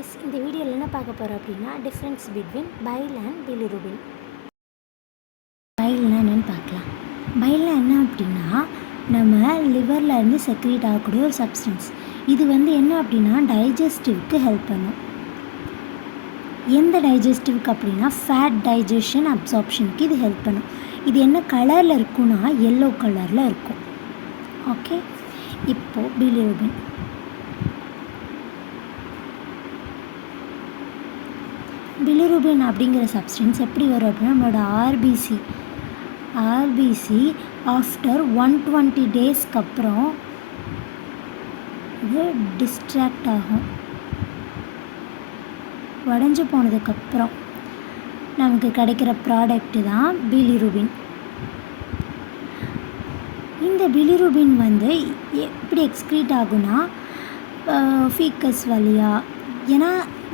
guys, இந்த வீடியோவில் என்ன பார்க்க போகிறோம் அப்படின்னா difference between bile and bilirubin. பைல்னா என்னென்னு பார்க்கலாம். பைல்னா என்ன அப்படின்னா நம்ம லிவரில் இருந்து செக்ரீட் ஆகக்கூடிய ஒரு சப்ஸ்டன்ஸ். இது என்ன அப்படின்னா டைஜஸ்டிவ்க்கு ஹெல்ப் பண்ணும். எந்த டைஜஸ்டிவ்க்கு அப்படின்னா ஃபேட் டைஜஷன் அப்சார்ப்ஷனுக்கு இது ஹெல்ப் பண்ணும். இது என்ன கலரில் இருக்குன்னா எல்லோ கலரில் இருக்கும். ஓகே, இப்போது பிலிருபின். பிலிருபின் அப்படிங்கிற சப்ஸ்டன்ஸ் எப்படி வரும் அப்படின்னா நம்மளோட ஆர்பிசி ஆஃப்டர் 120 டேஸ்க்கு அப்புறம் இது டிஸ்ட்ராக்ட் ஆகும். உடஞ்சி போனதுக்கப்புறம் நமக்கு கிடைக்கிற ப்ராடக்ட்டு தான் பிலிருபின். இந்த பிலிருபின் எப்படி எக்ஸ்க்ரீட் ஆகுனா ஃபீக்கஸ் வழியாக. ஏன்னா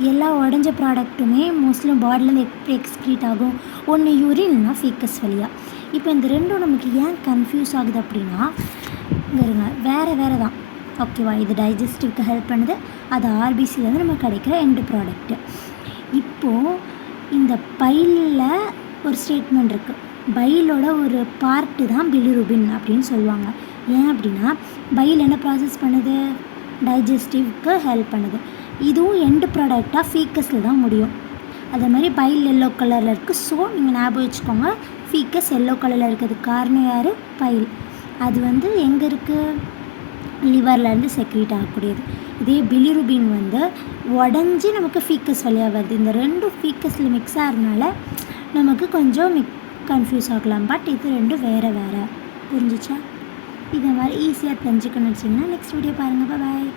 எல்லா உடஞ்ச ப்ராடக்ட்டுமே மோஸ்ட்லி பாடிலேருந்து எப்படி எக்ஸ்க்ரீட் ஆகும், ஒன்று யூரின் இல்லைனா ஃபீக்கஸ் வழியாக. இப்போ இந்த ரெண்டும் நமக்கு ஏன் கன்ஃபியூஸ் ஆகுது அப்படின்னா வேறு தான். ஓகேவா, இது டைஜஸ்டிவ்க்கு ஹெல்ப் பண்ணுது, அது ஆர்பிசிலேருந்து நமக்கு கிடைக்கிற எண்டு ப்ராடக்ட்டு. இப்போது இந்த பைலில் ஒரு ஸ்டேட்மெண்ட் இருக்குது. பைலோட ஒரு பார்ட்டு தான் பிலிருபின் அப்படின்னு சொல்லுவாங்க. ஏன் அப்படின்னா பைல் என்ன ப்ராசஸ் பண்ணுது, டைஜஸ்டிவ்க்கு ஹெல்ப் பண்ணுது. இதுவும் எண்டு ப்ராடக்டாக ஃபீக்கஸில் தான் முடியும். அதே மாதிரி பைல் எல்லோ கலரில் இருக்குது. ஸோ நீங்கள் ஞாபகம் வச்சுக்கோங்க, ஃபீக்கஸ் எல்லோ கலரில் இருக்கிறதுக்கு காரணம் யார், பைல். அது எங்கே இருக்குது, லிவர்லேருந்து செக்ரீட் ஆகக்கூடியது. இதே பிலிருபின் உடஞ்சி நமக்கு ஃபீக்கஸ் வழியாக வருது. இந்த ரெண்டும் ஃபீக்கஸில் மிக்ஸ் ஆகிறதுனால நமக்கு கொஞ்சம் கன்ஃபியூஸ் ஆகலாம். பட் இது ரெண்டும் வேறு புரிஞ்சிச்சா? இதை மாதிரி ஈஸியாக தெரிஞ்சுக்கணும்னு வச்சிங்கன்னா நெக்ஸ்ட் வீடியோ பாருங்கள். பாய்.